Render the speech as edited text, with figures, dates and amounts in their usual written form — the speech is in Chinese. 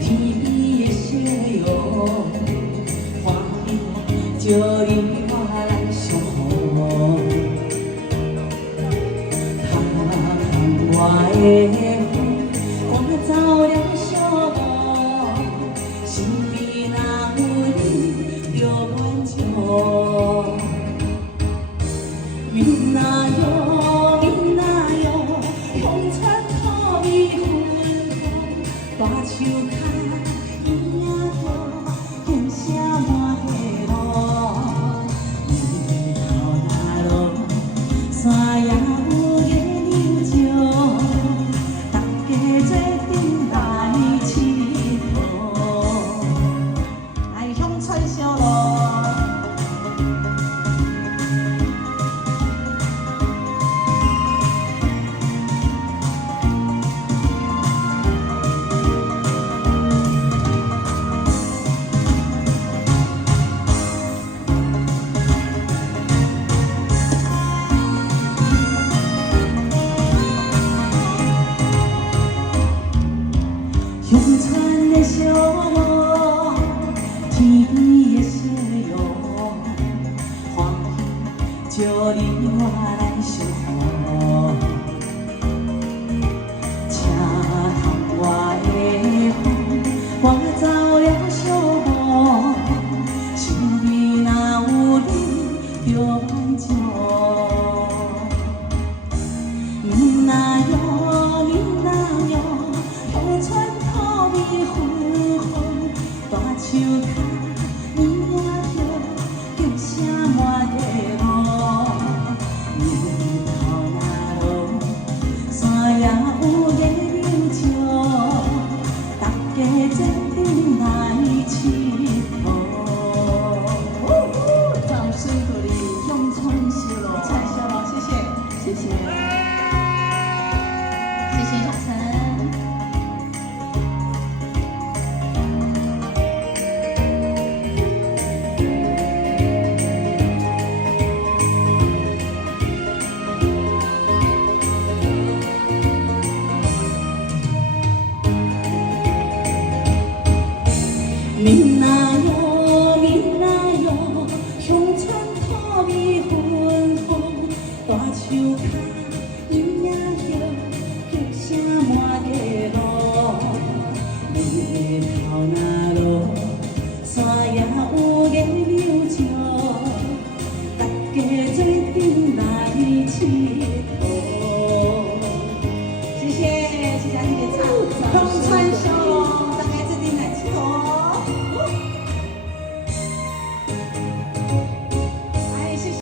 天边的小哟，花香招你我来相逢。窗外的风，赶走了小梦，身边若有你，就满足。闽南哟，闽南哟，风吹土味芬芳，大树脚伊仔叫，响声满地路。日头若落，山也有月亮照，大家做阵来佚佗。来乡村小路。 乡村的小路，天边的小哟，花香招你我来相逢。车窗外的风，赶走了小梦，身边若有你，就满足。闽南哟，闽南哟，乡村。 芬芳，大树脚伊仔叫，叫声满地路。日头若落，山也有月亮照，大家做阵来佚佗。掌声鼓励乡村小路，蔡小路，谢谢，谢谢，谢谢小陈。 闽南哟，闽南哟，乡村土味芬芳，大树脚伊仔叫，叫声满地路。日头若落，山也有月亮照，大家做阵来佚佗。谢谢，谢谢你的唱，乡村小。